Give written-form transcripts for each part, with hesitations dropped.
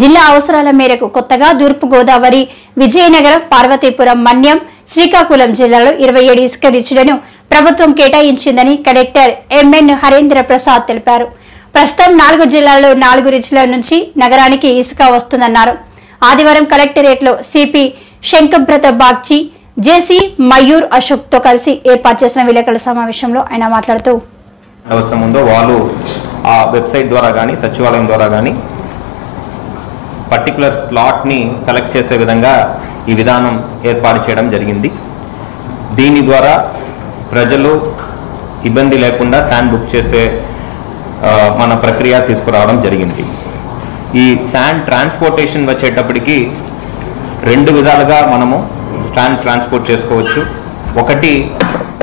జిల్లా అవసరాల మేరకు కొత్తగా తూర్పు గోదావరి, విజయనగరం, పార్వతీపురం, మన్యం, శ్రీకాకుళం జిల్లాలో 27 ఇసుక రీచ్లను ప్రభుత్వం కేటాయించిందని కలెక్టర్ ఎంఎన్ హరేంద్ర ప్రసాద్ తెలిపారు. ప్రస్తుతం 4 జిల్లాల్లో 4 రీచ్ల నుంచి నగరానికి ఇసుక వస్తుందన్నారు. ఆదివారం కలెక్టరేట్లో సిపి శంకబ్రత బాగ్చి, జేసీ మయూర్ అశోక్ తో కలిసి ఏర్పాటు చేసిన విలేకరుల సమావేశంలో ఆయన మాట్లాడుతూ అవసరం ఉందో వాళ్ళు ఆ వెబ్సైట్ ద్వారా కానీ సచివాలయం ద్వారా కానీ పర్టికులర్ స్లాట్ని సెలెక్ట్ చేసే విధంగా ఈ విధానం ఏర్పాటు చేయడం జరిగింది. దీని ద్వారా ప్రజలు ఇబ్బంది లేకుండా శాండ్ బుక్ చేసే మన ప్రక్రియ తీసుకురావడం జరిగింది. ఈ శాండ్ ట్రాన్స్పోర్టేషన్ వచ్చేటప్పటికి 2 విధాలుగా మనము శాండ్ ట్రాన్స్పోర్ట్ చేసుకోవచ్చు. ఒకటి,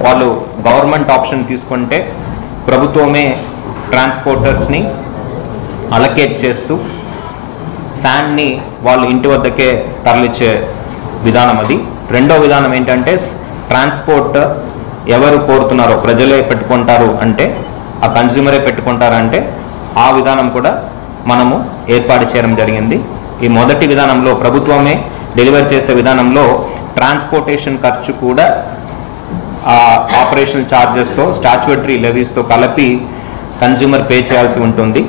వాళ్ళు గవర్నమెంట్ ఆప్షన్ తీసుకుంటే ప్రభుత్వమే ట్రాన్స్పోర్టర్స్ని అలొకేట్ చేస్తూ శాండ్ని వాళ్ళు ఇంటి వద్దకే తరలించే విధానం అది. రెండో విధానం ఏంటంటే ట్రాన్స్పోర్ట్ ఎవరు కోరుతున్నారో ప్రజలే పెట్టుకుంటారు అంటే, ఆ కన్జ్యూమరే పెట్టుకుంటారంటే ఆ విధానం కూడా మనము ఏర్పాటు చేయడం జరిగింది. ఈ మొదటి విధానంలో ప్రభుత్వమే డెలివరీ చేసే విధానంలో ట్రాన్స్పోర్టేషన్ ఖర్చు కూడా ఆపరేషన్ ఛార్జెస్తో, స్టాచ్యుటరీ లెవీస్తో కలిపి కన్జ్యూమర్ పే చేయాల్సి ఉంటుంది.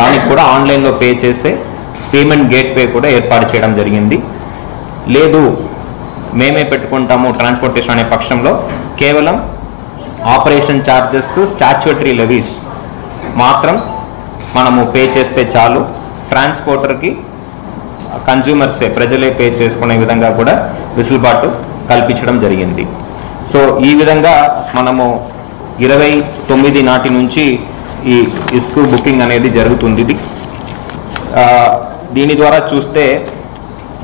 దానికి కూడా ఆన్లైన్లో పే చేసే పేమెంట్ గేట్వే కూడా ఏర్పాటు చేయడం జరిగింది. లేదు మేమే పెట్టుకుంటాము ట్రాన్స్పోర్టేషన్ అనే పక్షంలో కేవలం ఆపరేషన్ ఛార్జెస్, స్టాచ్యుటరీ లెవీస్ మాత్రం మనము పే చేస్తే చాలు, ట్రాన్స్పోర్టర్కి కన్జ్యూమర్సే ప్రజలే పే చేసుకునే విధంగా కూడా వెసులుబాటు కల్పించడం జరిగింది. సో ఈ విధంగా మనము 29 నాటి నుంచి ఈ ఇసుక బుకింగ్ అనేది జరుగుతుంది. దీని ద్వారా చూస్తే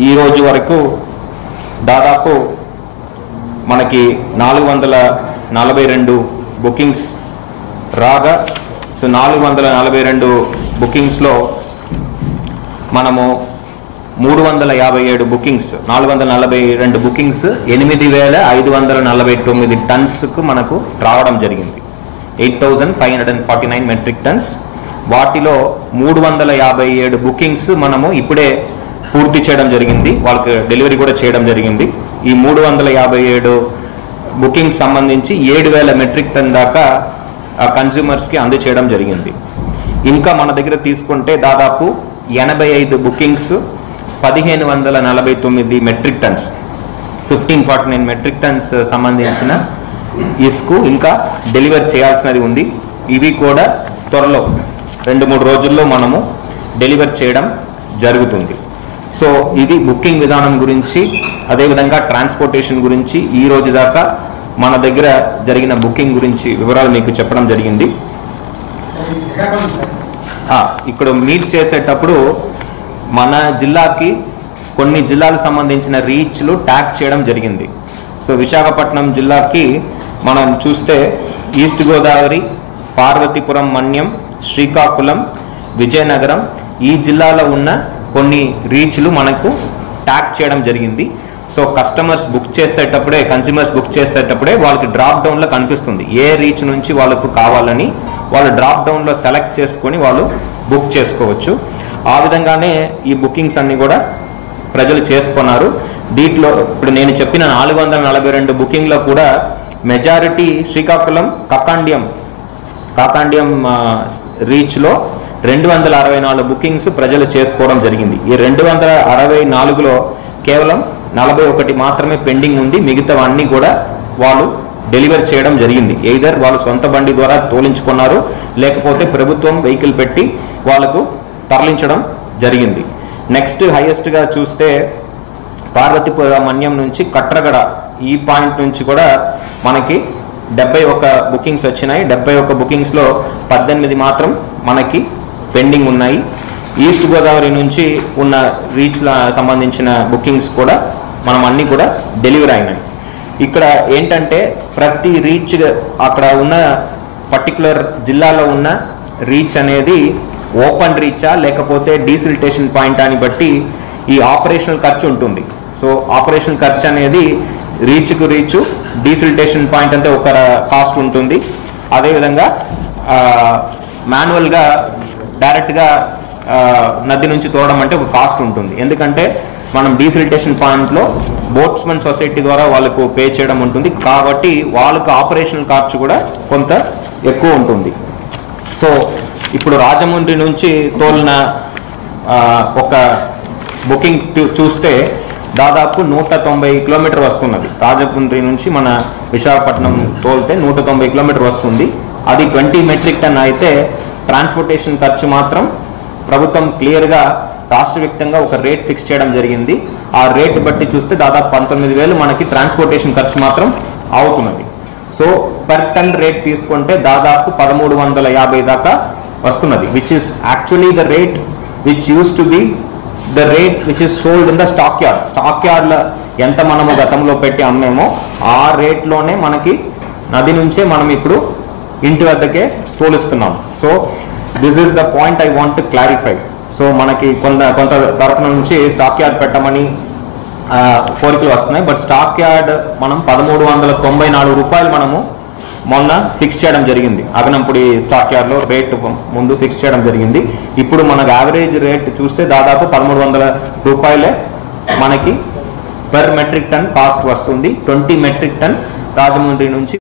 ఈ రోజు వరకు దాదాపు మనకి 442 బుకింగ్స్ రాగా, సో 442 బుకింగ్స్లో మనము 357 బుకింగ్స్, 442 బుకింగ్స్ 8,549 టన్స్కు మనకు రావడం జరిగింది. 8,549 మెట్రిక్ టన్స్. వాటిలో 357 బుకింగ్స్ మనము ఇప్పుడే పూర్తి చేయడం జరిగింది, వాళ్ళకి డెలివరీ కూడా చేయడం జరిగింది. ఈ 357 బుకింగ్ సంబంధించి 7,000 మెట్రిక్ టన్ దాకా కన్జ్యూమర్స్కి అందచేయడం జరిగింది. ఇంకా మన దగ్గర తీసుకుంటే దాదాపు 85 bookings 1,549 metric tons, 1,549 metric tons సంబంధించిన ఇసుక ఇంకా డెలివర్ చేయాల్సినది ఉంది. ఇవి కూడా త్వరలో 2-3 రోజుల్లో మనము డెలివర్ చేయడం జరుగుతుంది. సో ఇది బుకింగ్ విధానం గురించి, అదేవిధంగా ట్రాన్స్పోర్టేషన్ గురించి ఈ రోజు దాకా మన దగ్గర జరిగిన బుకింగ్ గురించి వివరాలు మీకు చెప్పడం జరిగింది. ఇక్కడ మీట్ చేసేటప్పుడు మన జిల్లాకి కొన్ని జిల్లాలకు సంబంధించిన రీచ్లు ట్యాగ్ చేయడం జరిగింది. సో విశాఖపట్నం జిల్లాకి మనం చూస్తే ఈస్ట్ గోదావరి, పార్వతీపురం, మన్యం, శ్రీకాకుళం, విజయనగరం ఈ జిల్లాలో ఉన్న కొన్ని రీచ్లు మనకు ట్యాగ్ చేయడం జరిగింది. సో కస్టమర్స్ బుక్ చేసేటప్పుడే, కన్స్యూమర్స్ బుక్ చేసేటప్పుడే వాళ్ళకి డ్రాప్ డౌన్లో కనిపిస్తుంది ఏ రీచ్ నుంచి వాళ్ళకు కావాలని. వాళ్ళు డ్రాప్ డౌన్లో సెలెక్ట్ చేసుకొని వాళ్ళు బుక్ చేసుకోవచ్చు. ఆ విధంగానే ఈ బుకింగ్స్ అన్ని కూడా ప్రజలు చేసుకున్నారు. దీంట్లో ఇప్పుడు నేను చెప్పిన 442 బుకింగ్లో కూడా మెజారిటీ శ్రీకాకుళం కాకాండియం రీచ్లో 264 బుకింగ్స్ ప్రజలు చేసుకోవడం జరిగింది. ఈ 264లో కేవలం 41 మాత్రమే పెండింగ్ ఉంది. మిగతావన్నీ కూడా వాళ్ళు డెలివర్ చేయడం జరిగింది. ఎయిదర్ వాళ్ళు సొంత బండి ద్వారా తోలించుకున్నారు, లేకపోతే ప్రభుత్వం వెహికల్ పెట్టి వాళ్ళకు తరలించడం జరిగింది. నెక్స్ట్ హైయెస్ట్గా చూస్తే పార్వతీపురం, మన్యం నుంచి కట్రగడ ఈ పాయింట్ నుంచి కూడా మనకి 71 బుకింగ్స్ వచ్చినాయి. 71 బుకింగ్స్లో 18 మాత్రం మనకి పెండింగ్ ఉన్నాయి. ఈస్ట్ గోదావరి నుంచి ఉన్న రీచ్ల సంబంధించిన బుకింగ్స్ కూడా మనం అన్నీ కూడా డెలివరీ అయినాయి. ఇక్కడ ఏంటంటే ప్రతి రీచ్ అక్కడ ఉన్న పర్టికులర్ జిల్లాలో ఉన్న రీచ్ అనేది ఓపెన్ రీచా లేకపోతే డీసిల్టేషన్ పాయింట్ అని బట్టి ఈ ఆపరేషనల్ ఖర్చు ఉంటుంది. సో ఆపరేషనల్ ఖర్చు అనేది రీచ్కు రీచు, డీసిల్టేషన్ పాయింట్ అంటే ఒక కాస్ట్ ఉంటుంది. అదేవిధంగా మాన్యువల్గా డైరెక్ట్గా నది నుంచి తోడడం అంటే ఒక కాస్ట్ ఉంటుంది. ఎందుకంటే మనం డీసిల్టేషన్ పాయింట్లో బోట్స్మెన్ సొసైటీ ద్వారా వాళ్ళకు పే చేయడం ఉంటుంది, కాబట్టి వాళ్ళకు ఆపరేషనల్ ఖర్చు కూడా కొంత ఎక్కువ ఉంటుంది. సో ఇప్పుడు రాజమండ్రి నుంచి తోలిన ఒక బుకింగ్ చూస్తే దాదాపు 190 కిలోమీటర్ వస్తున్నది. రాజమండ్రి నుంచి మన విశాఖపట్నం తోలితే 190 కిలోమీటర్ వస్తుంది. అది 20 మెట్రిక్ టన్ అయితే ట్రాన్స్పోర్టేషన్ ఖర్చు మాత్రం ప్రభుత్వం క్లియర్గా రాష్ట్ర వ్యాప్తంగా ఒక రేట్ ఫిక్స్ చేయడం జరిగింది. ఆ రేట్ బట్టి చూస్తే దాదాపు 19,000 మనకి ట్రాన్స్పోర్టేషన్ ఖర్చు మాత్రం అవుతున్నది. సో పర్ టన్ రేట్ తీసుకుంటే దాదాపు 1350 దాకా వస్తున్నది, which is actually the rate which use to be the rate which is sold in the stock yard. Stock యార్డ్లో ఎంత మనము గతంలో పెట్టి అమ్మేమో ఆ రేట్లోనే మనకి నది నుంచే మనం ఇప్పుడు ఇంటి వద్దకే తోలిస్తున్నాం. So this is the point I want to clarify. So మనకి కొంత తరఫున నుంచి స్టాక్ యార్డ్ పెట్టమని కోరికలు వస్తున్నాయి. బట్ స్టాక్ యార్డ్ మనం 1394 రూపాయలు మనము మొన్న ఫిక్స్ చేయడం జరిగింది. అగనంపుడి స్టాక్ యార్డ్లో రేట్ ముందు ఫిక్స్ చేయడం జరిగింది. ఇప్పుడు మనకు యావరేజ్ రేట్ చూస్తే దాదాపు 1300 రూపాయలే మనకి పర్ మెట్రిక్ టన్ కాస్ట్ వస్తుంది. 20 మెట్రిక్ టన్ రాజమండ్రి నుంచి